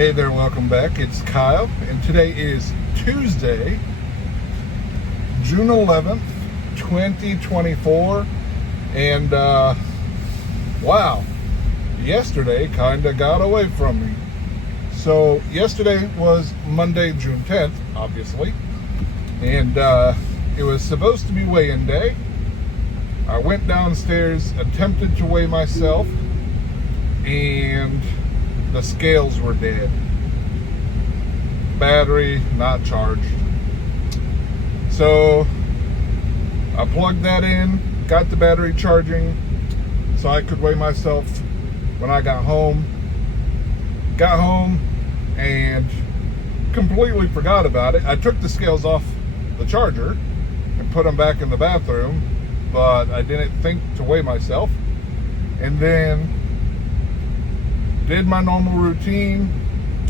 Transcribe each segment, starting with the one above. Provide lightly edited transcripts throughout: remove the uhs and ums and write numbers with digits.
Hey there, welcome back. It's Kyle, and today is Tuesday, June 11th, 2024. And wow, yesterday kind of got away from me. So yesterday was Monday, June 10th, obviously, and it was supposed to be weigh-in day. I went downstairs, attempted to weigh myself, and the scales were dead. Battery not charged. So I plugged that in, got the battery charging so I could weigh myself when I got home. Got home and completely forgot about it. I took the scales off the charger and put them back in the bathroom, but I didn't think to weigh myself. And then did my normal routine.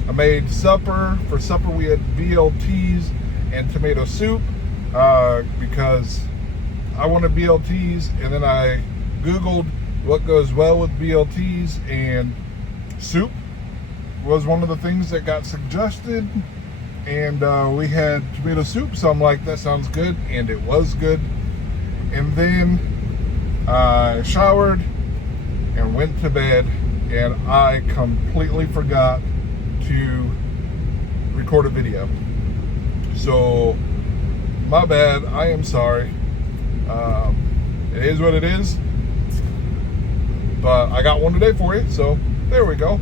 I made supper. For supper we had BLTs and tomato soup because I wanted BLTs, and then I Googled what goes well with BLTs, and soup was one of the things that got suggested, and we had tomato soup, so I'm like, that sounds good, and it was good. And then I showered and went to bed, and I completely forgot to record a video. So, my bad, I am sorry. It is what it is. But I got one today for you, so there we go.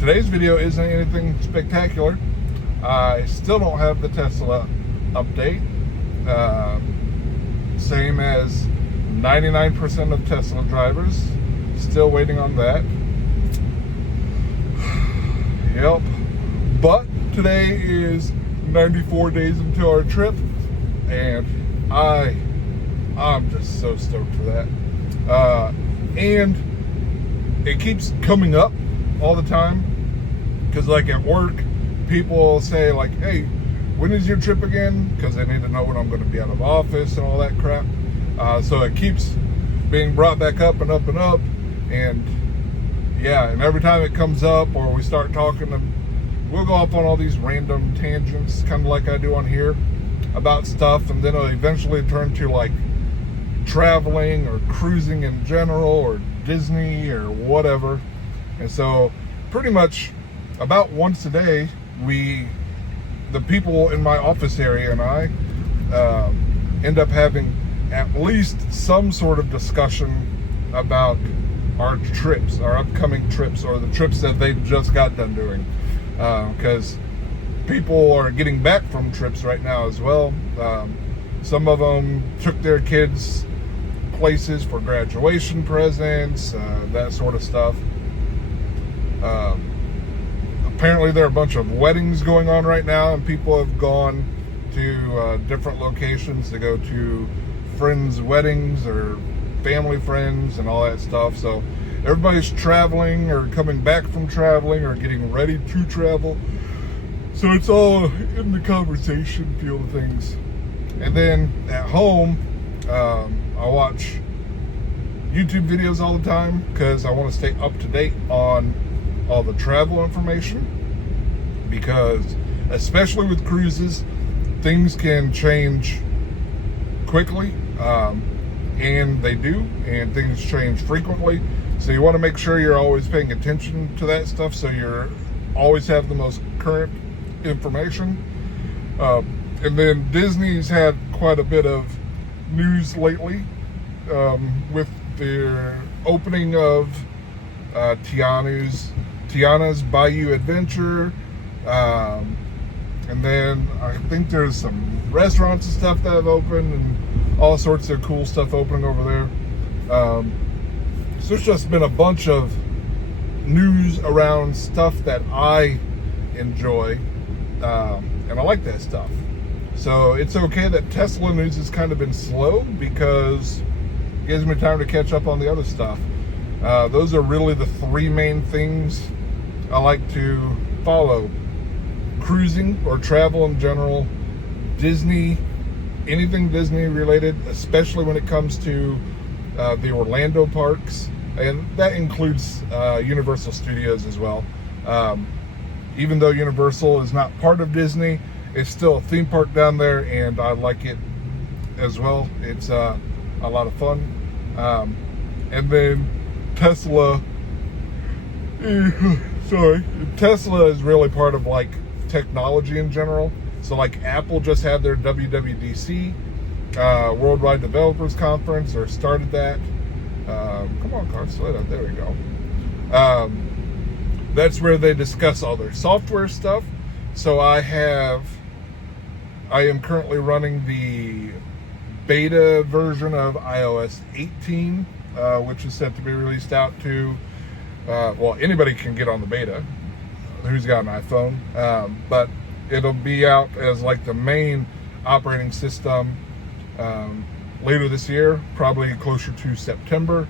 Today's video isn't anything spectacular. I still don't have the Tesla update. Same as 99% of Tesla drivers. Still waiting on that. Yep. But today is 94 days until our trip, and I'm just so stoked for that. And it keeps coming up all the time, because like at work, people will say like, hey, when is your trip again? Because they need to know when I'm going to be out of office and all that crap. So it keeps being brought back up and up and up. And yeah, and every time it comes up or we start talking, we'll go off on all these random tangents, kind of like I do on here, about stuff, and then it'll eventually turn to like traveling or cruising in general or Disney or whatever. And so pretty much about once a day, the people in my office area and I end up having at least some sort of discussion about our trips, our upcoming trips, or the trips that they just got done doing. Because people are getting back from trips right now as well. Some of them took their kids places for graduation presents, that sort of stuff. Apparently there are a bunch of weddings going on right now, and people have gone to different locations to go to friends' weddings or family friends and all that stuff. So everybody's traveling or coming back from traveling or getting ready to travel. So it's all in the conversation field of things. And then at home, I watch YouTube videos all the time because I want to stay up to date on all the travel information, because especially with cruises, things can change quickly, and they do, and things change frequently. So you want to make sure you're always paying attention to that stuff, so you're always have the most current information. And then Disney's had quite a bit of news lately with their opening of Tiana's Bayou Adventure, and then I think there's some restaurants and stuff that have opened, and all sorts of cool stuff opening over there. So it's just been a bunch of news around stuff that I enjoy, and I like that stuff. So it's okay that Tesla news has kind of been slow, because it gives me time to catch up on the other stuff. Those are really the three main things I like to follow: cruising or travel in general, Disney, anything Disney related, especially when it comes to the Orlando parks, and that includes Universal Studios as well. Even though Universal is not part of Disney, it's still a theme park down there, and I like it as well. It's a lot of fun. And then Tesla, Tesla is really part of like technology in general. So like Apple just had their WWDC, Worldwide Developers Conference, or started that. Come on, car, slow down. There we go. That's where they discuss all their software stuff. So I am currently running the beta version of iOS 18, which is set to be released out to, well, anybody can get on the beta who's got an iPhone, but it'll be out as like the main operating system later this year, probably closer to September,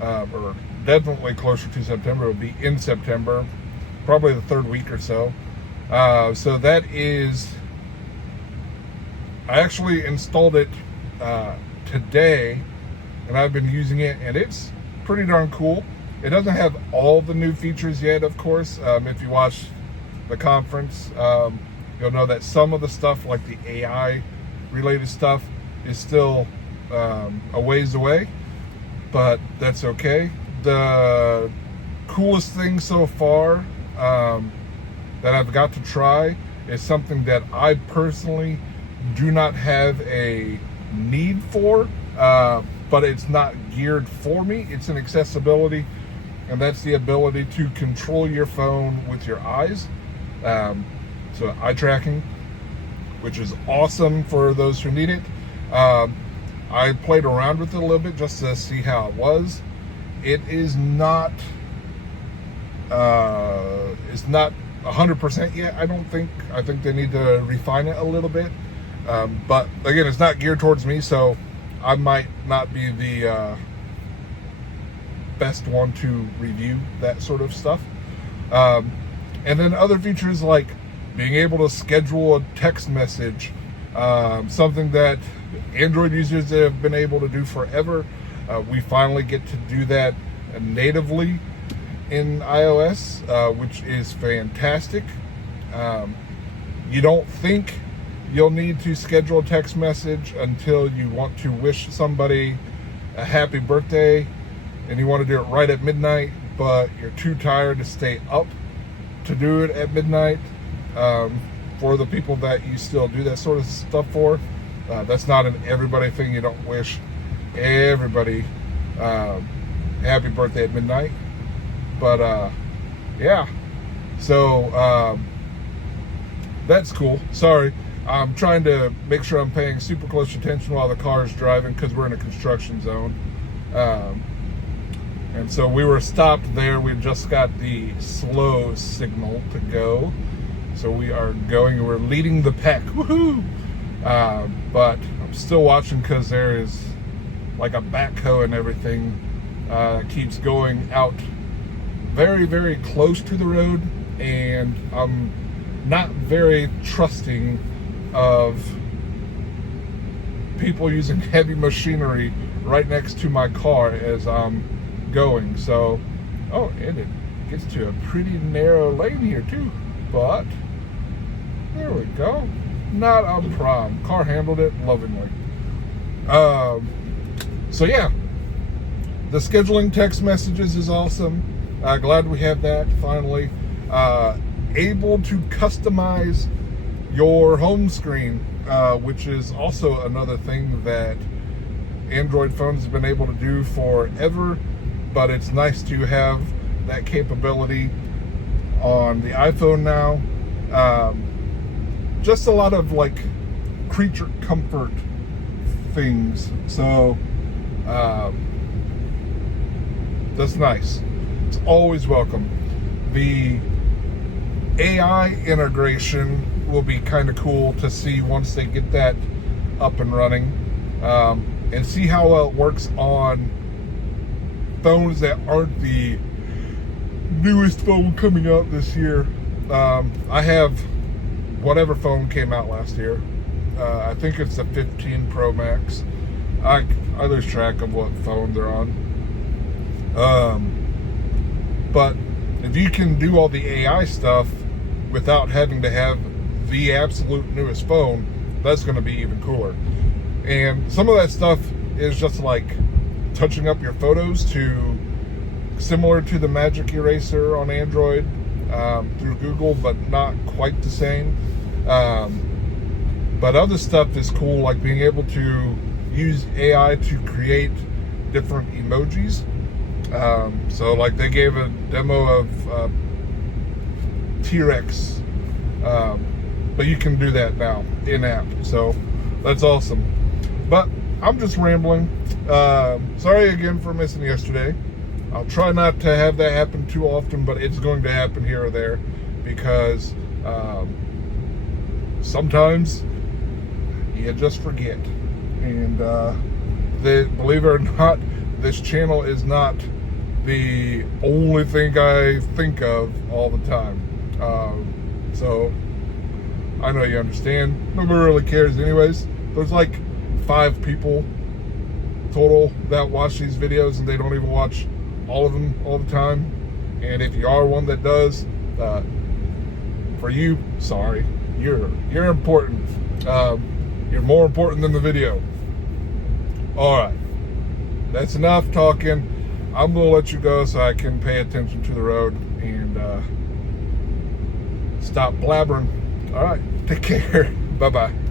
or definitely closer to September. It'll be in September, probably the third week or so. So that is, I actually installed it today, and I've been using it, and it's pretty darn cool. It doesn't have all the new features yet, of course. If you watch the conference, you'll know that some of the stuff, like the AI related stuff, is still a ways away, but that's okay. The coolest thing so far that I've got to try is something that I personally do not have a need for, but it's not geared for me. It's an accessibility, and that's the ability to control your phone with your eyes. So eye tracking, which is awesome for those who need it. I played around with it a little bit just to see how it was. It is not, it's not 100% yet, I don't think. I think they need to refine it a little bit. But again, it's not geared towards me, so I might not be the best one to review that sort of stuff. And then other features like being able to schedule a text message, something that Android users have been able to do forever. We finally get to do that natively in iOS, which is fantastic. You don't think you'll need to schedule a text message until you want to wish somebody a happy birthday, and you want to do it right at midnight, but you're too tired to stay up to do it at midnight. For the people that you still do that sort of stuff for, that's not an everybody thing. You don't wish everybody happy birthday at midnight. But yeah, so that's cool. Sorry, I'm trying to make sure I'm paying super close attention while the car is driving, because we're in a construction zone. And so we were stopped there. We just got the slow signal to go. So we are going, we're leading the pack. Woohoo! But I'm still watching, because there is like a backhoe and everything keeps going out very, very close to the road. And I'm not very trusting of people using heavy machinery right next to my car as I'm going. So, oh, and it gets to a pretty narrow lane here too, but there we go. Not a problem. Car handled it lovingly. So yeah, the scheduling text messages is awesome. Glad we have that finally. Able to customize your home screen, which is also another thing that Android phones have been able to do forever, but it's nice to have that capability on the iPhone now. Just a lot of like creature comfort things. So that's nice. It's always welcome. The AI integration will be kind of cool to see once they get that up and running, and see how well it works on phones that aren't the newest phone coming out this year. I have whatever phone came out last year. I think it's the 15 Pro Max. I lose track of what phone they're on. But if you can do all the AI stuff without having to have the absolute newest phone, that's going to be even cooler. And some of that stuff is just like touching up your photos to similar to the Magic Eraser on Android through Google, but not quite the same. But other stuff is cool, like being able to use AI to create different emojis. So like they gave a demo of T-Rex, but you can do that now in-app, so that's awesome. But I'm just rambling. Sorry again for missing yesterday. I'll try not to have that happen too often, but it's going to happen here or there because sometimes you just forget. And believe it or not, this channel is not the only thing I think of all the time. So I know you understand. Nobody really cares anyways. There's like 5 people total that watch these videos, and they don't even watch all of them all the time. And if you are one that does, for you, sorry, you're important. You're more important than the video. All right, that's enough talking. I'm gonna let you go so I can pay attention to the road and stop blabbering. All right, take care. Bye-bye.